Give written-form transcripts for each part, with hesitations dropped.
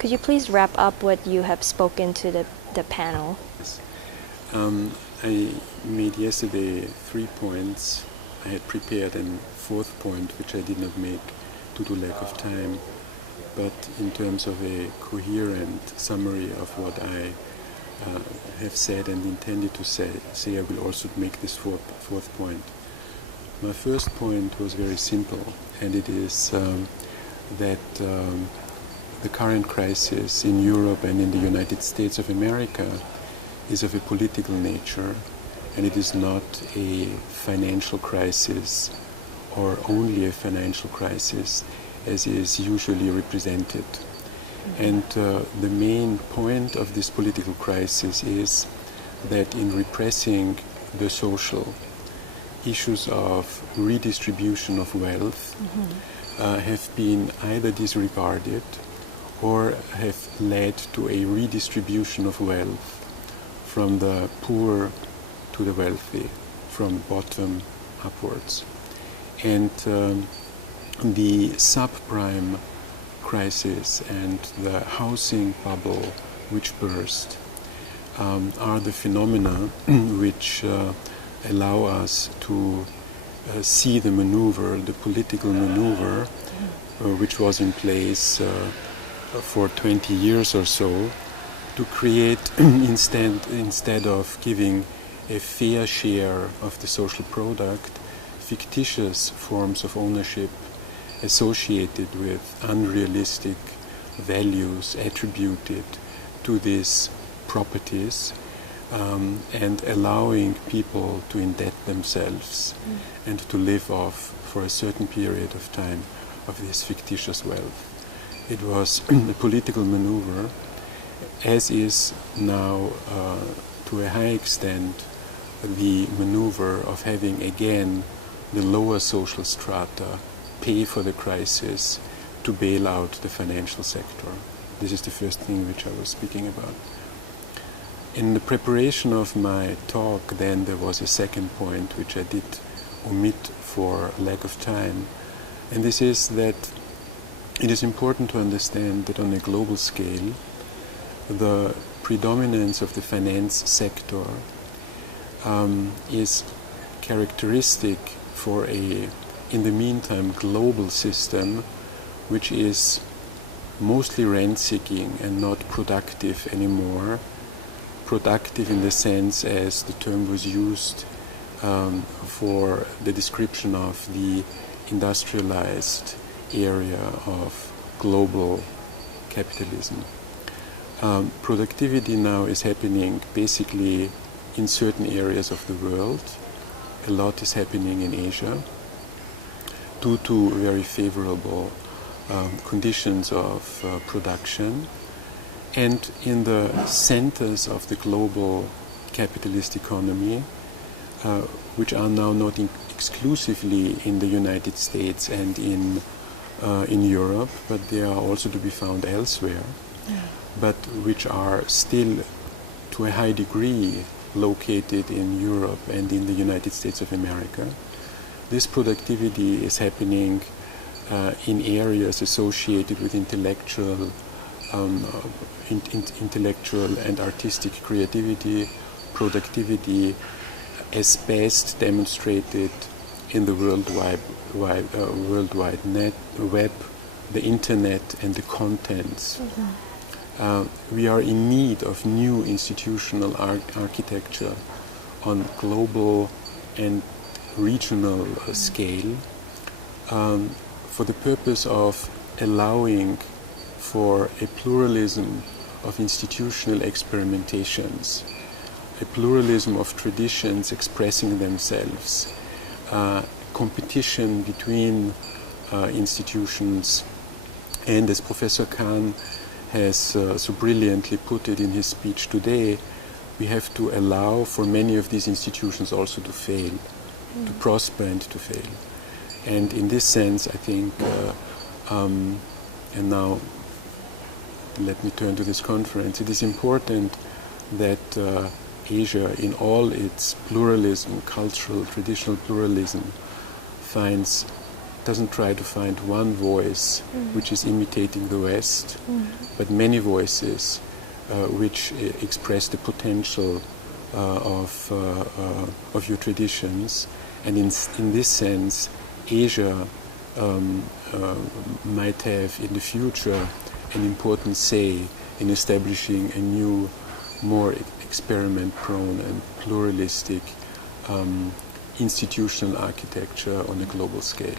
Could you please wrap up what you have spoken to the panel? Yes. I made yesterday 3 points. I had prepared a 4th point, which I did not make due to lack of time. But in terms of a coherent summary of what I have said and intended to say, I will also make this fourth point. My first point was very simple, and it is that the current crisis in Europe and in the United States of America is of a political nature, and it is not a financial crisis or only a financial crisis as is usually represented. And the main point of this political crisis is that in repressing the social, issues of redistribution of wealth have been either disregarded or have led to a redistribution of wealth from the poor to the wealthy, from bottom upwards. And the subprime crisis and the housing bubble which burst are the phenomena which allow us to see the maneuver, the political maneuver, which was in place for 20 years or so, to create, instead of giving a fair share of the social product, fictitious forms of ownership associated with unrealistic values attributed to these properties, and allowing people to indebt themselves and to live off for a certain period of time of this fictitious wealth. It was a political maneuver, as is now to a high extent the maneuver of having again the lower social strata pay for the crisis to bail out the financial sector. This is the first thing which I was speaking about. In the preparation of my talk, then, there was a second point which I did omit for lack of time, and this is that it is important to understand that on a global scale, the predominance of the finance sector is characteristic for a, in the meantime, global system which is mostly rent-seeking and not productive anymore. Productive in the sense as the term was used for the description of the industrialized area of global capitalism. Productivity now is happening basically in certain areas of the world. A lot is happening in Asia due to very favorable conditions of production. And in the centers of the global capitalist economy, which are now not exclusively in the United States and in Europe, but they are also to be found elsewhere, but which are still to a high degree located in Europe and in the United States of America. This productivity is happening in areas associated with intellectual and artistic creativity, productivity, as best demonstrated in the worldwide web, the internet, and the contents. We are in need of new institutional architecture on global and regional scale for the purpose of allowing for a pluralism of institutional experimentations, a pluralism of traditions expressing themselves, competition between institutions, and as Professor Kahn has so brilliantly put it in his speech today, we have to allow for many of these institutions also to fail, to prosper and to fail. And in this sense, I think, and now let me turn to this conference, it is important that Asia, in all its pluralism, cultural, traditional pluralism, finds doesn't try to find one voice which is imitating the West, but many voices which express the potential of your traditions. And in this sense, Asia might have in the future an important say in establishing a new, more experiment-prone and pluralistic institutional architecture on a global scale.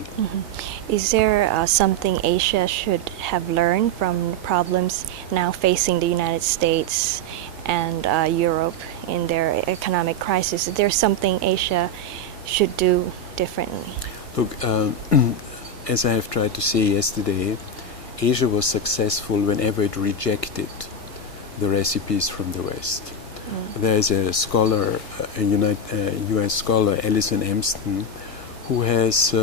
Is there something Asia should have learned from the problems now facing the United States and Europe in their economic crisis? Is there something Asia should do differently? Look, as I have tried to say yesterday, Asia was successful whenever it rejected the recipes from the West. There is a scholar, a US scholar, Alison Emston, who has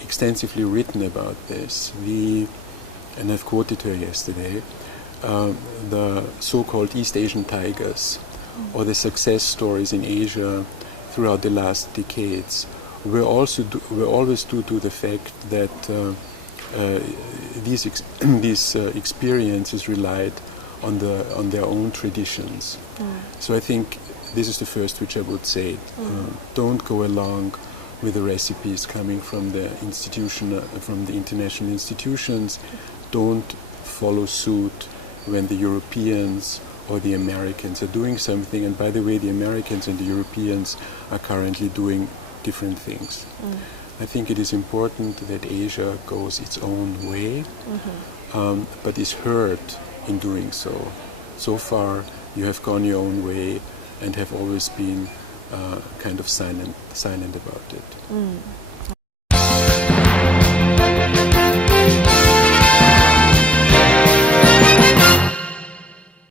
extensively written about this. And I've quoted her yesterday, the so-called East Asian tigers, or the success stories in Asia throughout the last decades, were always due to the fact that these experiences relied on their own traditions. So I think this is the first which I would say. Don't go along with the recipes coming from the from the international institutions. Don't follow suit when the Europeans or the Americans are doing something. And by the way, the Americans and the Europeans are currently doing different things. I think it is important that Asia goes its own way, but is heard in doing so. So far, you have gone your own way and have always been kind of silent about it.